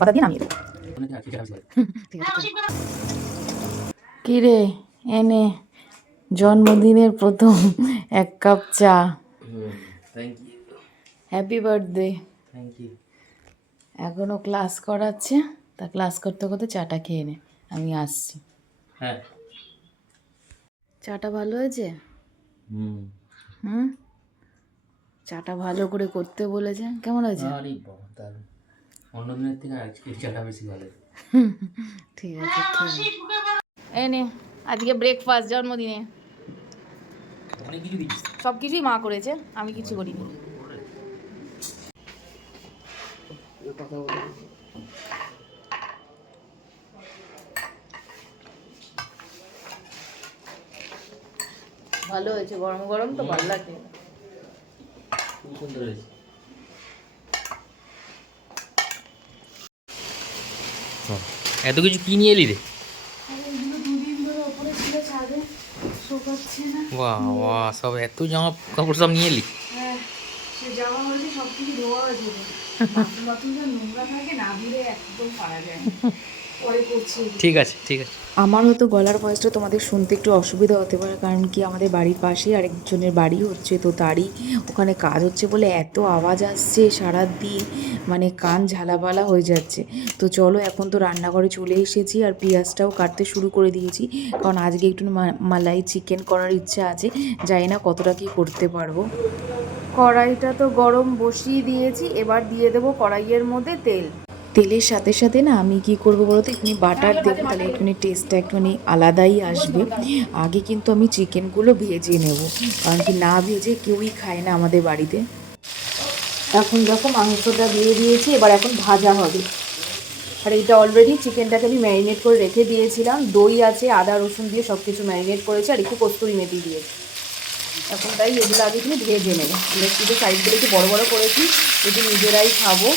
পাতা দিয়ে নামিয়ে দেবো। কি রে এনে জন্মদিনের প্রথম 1 কাপ চা। Happy birthday. এখনো ক্লাস করাচ্ছে, তা ক্লাস করতে করতে চাটা খেয়ে নে, আমি আসছি। হ্যাঁ, চাটা ভালো হয়েছে? হুম, চাটা ভালো করে করতে বলেছে। কেমন হয়েছে? আরে বাবা, দারুণ। অন্য দিনের থেকে আজকে চাটা বেশি ভালো। ঠিক আছে, এই নে আজকে ব্রেকফাস্ট জন্মদিনে অনেক কিছু দিচ্ছিস। সব কিছুই মা করেছে, আমি কিছু করিনি। ভালো হয়েছে, গরম গরম তো ভালো লাগে। খুব সুন্দর হয়েছে। এত কিছু কি নিয়ে এলি রে? বাহ বাহ, সব এত জামা কাপড় সব নিয়ে এলি? হ্যাঁ, সে জামা হয়েছে সব কিছু ধোয়া হয়েছে। বাথরুম নোংরা থাকে না, ধুলে একদম পারা যায় না। পরে করছি। ঠিক আছে ঠিক আছে। আমার হয়তো গলার ভয়েসটা তোমাদের শুনতে একটু অসুবিধা হতে পারে, কারণ কি আমাদের বাড়ির পাশেই আরেকজনের বাড়ি হচ্ছে, তো তারই ওখানে কাজ হচ্ছে বলে এত আওয়াজ আসছে সারাদিন, মানে কান ঝালাপালা হয়ে যাচ্ছে। তো চলো এখন তো রান্নাঘরে চলে এসেছি, আর পেঁয়াজটাও কাটতে শুরু করে দিয়েছি, কারণ আজকে একটু মালাই চিকেন করার ইচ্ছা আছে। জানি না কতটা কি করতে পারবো। কড়াইটা তো গরম বসিয়ে দিয়েছি, এবার দিয়ে দেবো কড়াইয়ের মধ্যে তেল। তেলের সাথে সাথে না আমি কি করবো বলো তো, একটুখানি বাটার দেবো, তাহলে একটুখানি টেস্টটা একটুখানি আলাদাই আসবে। আগে কিন্তু আমি চিকেনগুলো ভেজে নেব, কারণ কি না ভেজে কেউই খায় না আমাদের বাড়িতে। এখন দেখো মাংসটা দিয়ে দিয়েছি, এবার এখন ভাজা হবে। আর এইটা অলরেডি চিকেনটাকে আমি ম্যারিনেট করে রেখে দিয়েছিলাম, দই আছে, আদা রসুন দিয়ে সব কিছু ম্যারিনেট করেছি, আর একটু কস্তুরি মেথি দিয়েছি। এখন তাই এগুলো আগে কিন্তু ভেজে নেব। লেগ পিসের সাইডগুলো একটু বড়ো বড়ো করেছি, এটি নিজেরাই খাবো।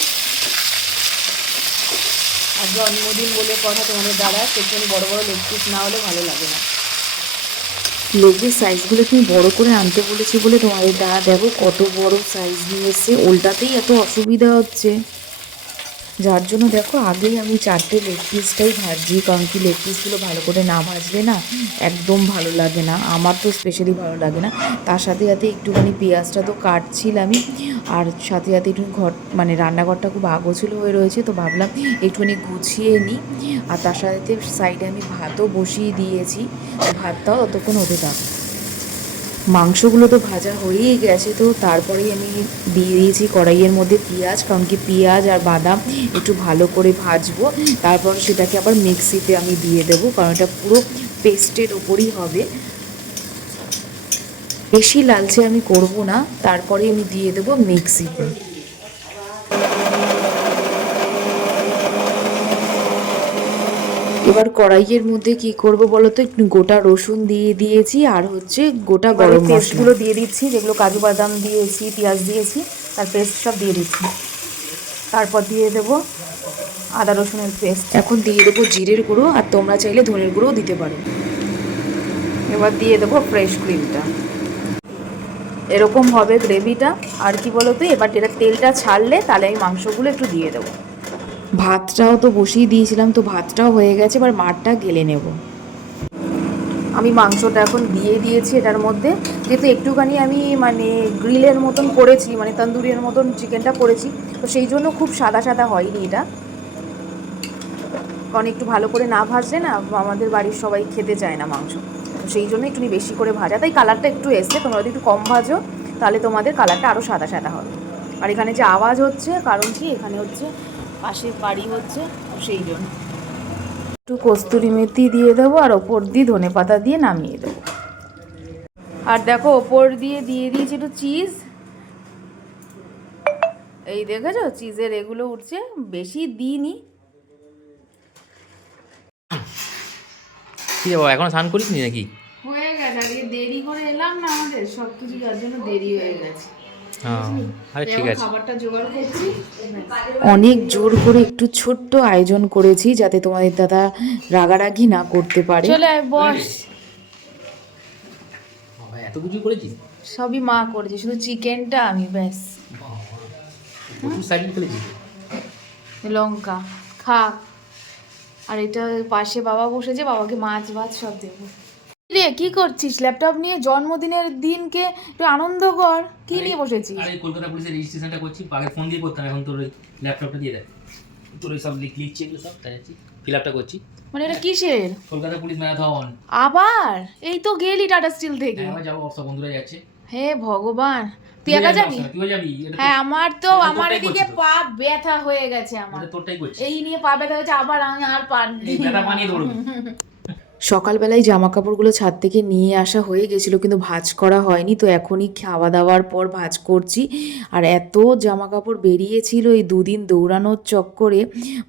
আর জন্মদিন বলে কথা তোমাদের দাদা, সেখানে বড় বড় লেগ পিস না হলে ভালো লাগে না। লেগের সাইজগুলো একটু বড় করে আনতে বলেছি বলে তোমাদের দাদা দেখো কত বড় সাইজ নিয়ে এসছে, ওলটাতেই এত অসুবিধা হচ্ছে, যার জন্য দেখো আগেই আমি 4টে লেগ পিসটাই ভাজছি, কারণ কি লেগ পিসগুলো ভালো করে না ভাজলে না একদম ভালো লাগে না, আমার তো স্পেশালি ভালো লাগে না। তার সাথে সাথে একটুখানি পেঁয়াজটা তো কাটছিলামই, আর সাথে সাথে একটু মানে রান্নাঘরটা খুব আগোছালো হয়ে রয়েছে, তো ভাবলাম একটুখানি গুছিয়ে নিই। আর তার সাথে সাইডে আমি ভাতও বসিয়ে দিয়েছি, ভাতটাও ততক্ষণ হতে থাক। মাংসগুলো তো ভাজা হয়েই গেছে, তো তারপরেই আমি দিয়ে দিয়েছি কড়াইয়ের মধ্যে পেঁয়াজ, কারণ কি পেঁয়াজ আর বাদাম একটু ভালো করে ভাজবো, তারপর সেটাকে আবার মিক্সিতে আমি দিয়ে দেবো, কারণ এটা পুরো পেস্টের ওপরই হবে। বেশি লালচে আমি করব না, তারপরে আমি দিয়ে দেবো মিক্সিতে। এবার কড়াইয়ের মধ্যে কি করব বলো তো, একটু গোটা রসুন দিয়ে দিয়েছি, আর হচ্ছে গোটা গরম পেস্টগুলো দিয়ে দিচ্ছি, যেগুলো কাজু বাদাম দিয়েছি, পেঁয়াজ দিয়েছি, তার পেস্ট সব দিয়ে দিচ্ছি। তারপর দিয়ে দেবো আদা রসুনের পেস্ট। এখন দিয়ে দেবো জিরের গুঁড়ো, আর তোমরা চাইলে ধনের গুঁড়োও দিতে পারো। এবার দিয়ে দেবো ফ্রেশ ক্রিমটা, এরকম হবে গ্রেভিটা। আর কি বলো তো, এবার এটা তেলটা ছাড়লে তাহলে আমি মাংসগুলো একটু দিয়ে দেবো। ভাতটাও তো বসিয়ে দিয়েছিলাম, তো ভাতটাও হয়ে গেছে, এবার মাঠটা গেলে নেব। আমি মাংসটা এখন দিয়ে দিয়েছি এটার মধ্যে, যেহেতু একটুখানি আমি মানে গ্রিলের মতন করেছি, মানে তন্দুরির মতন চিকেনটা করেছি, তো সেই জন্য খুব সাদা সাদা হয়নি এটা, কারণ একটু ভালো করে না ভাজলে না আমাদের বাড়ির সবাই খেতে চায় না মাংস, তো সেই জন্য একটু বেশি করে ভাজা, তাই কালারটা একটু এসছে। তোমরা যদি একটু কম ভাজো তাহলে তোমাদের কালারটা আরও সাদা সাদা হবে। আর এখানে যে আওয়াজ হচ্ছে, কারণ কি এখানে হচ্ছে পাশের বাড়ি হচ্ছে, সেই জন্য। একটু কস্তুরি মেথি দিয়ে দেবো, আর ওপর দিয়ে ধনে পাতা দিয়ে নামিয়ে দেবো। আর দেখো ওপর দিয়ে দিয়েছি একটু চিজ, এই দেখেছো চিজের এগুলো উঠছে, বেশি দিইনি। কি বাবা, এখনো স্নান করিস নি নাকি? হয়ে গেছে, আজকে দেরি করে এলাম না, আমাদের সব কিছু যার জন্য দেরি হয়ে গেছে। আরে ঠিক আছে। খাবারটা জোগাড় করছি, অনেক জোর করে একটু ছোট্ট আয়োজন করেছি, যাতে তোমাদের দাদা রাগারাগি না করতে পারে। চলে আয় বস। এত কিছু করেছিস? সবই মা করেছে, শুধু চিকেনটা আমি, ব্যাস। প্রচুর সাইকেল খেলেছিস। লঙ্কা খা। আর এটা পাশে বাবা বসেছে, বাবাকে মাছ ভাত সব দেবো। রে কি করছিস? ল্যাপটপ নিয়ে জন্মদিনের দিনকে একটু আনন্দ কর। কি নিয়ে বসেছিস? আরে কলকাতা পুলিশের রেজিস্ট্রেশনটা করছি, আগে ফোন দিয়ে করতাম, এখন তোর ওই ল্যাপটপটা দিয়ে দেয়, তোর ওই সব লিখছি এগুলো সব তাই আছি, ফিল আপটা করছি। মানে এটা কিসের? Kolkata police marathon. আবার? এই তো গেলি টাটা স্টিল থেকে। হ্যাঁ, আবার যাবো, সব বন্ধুরা যাচ্ছে। হে ভগবান, তুই একা যাবি? তুইও যাবি? হ্যাঁ, আমার তো এটা আমার তোরটাই এদিকে করছি তো। পা ব্যথা হয়ে গেছে আমার। এটা তোরটাই করছি, এই নিয়ে পা ব্যথা হয়েছে, আবার আমি আর পারছি এই ব্যথা পানিয়ে দৌড়বি। সকালবেলায় জামা কাপড়গুলো ছাদ থেকে নিয়ে আসা হয়ে গেছিলো, কিন্তু ভাঁজ করা হয়নি। তো এখনই খাওয়া দাওয়ার পর ভাঁজ করছি। আর এত জামা কাপড় বেরিয়েছিল এই দুদিন দৌড়ানোর চক্করে,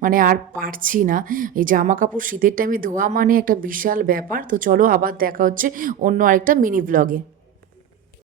মানে আর পারছি না। এই জামা কাপড় শীতের টাইমে ধোয়া মানে একটা বিশাল ব্যাপার। তো চলো আবার দেখা হচ্ছে অন্য আরেকটা মিনি ব্লগে।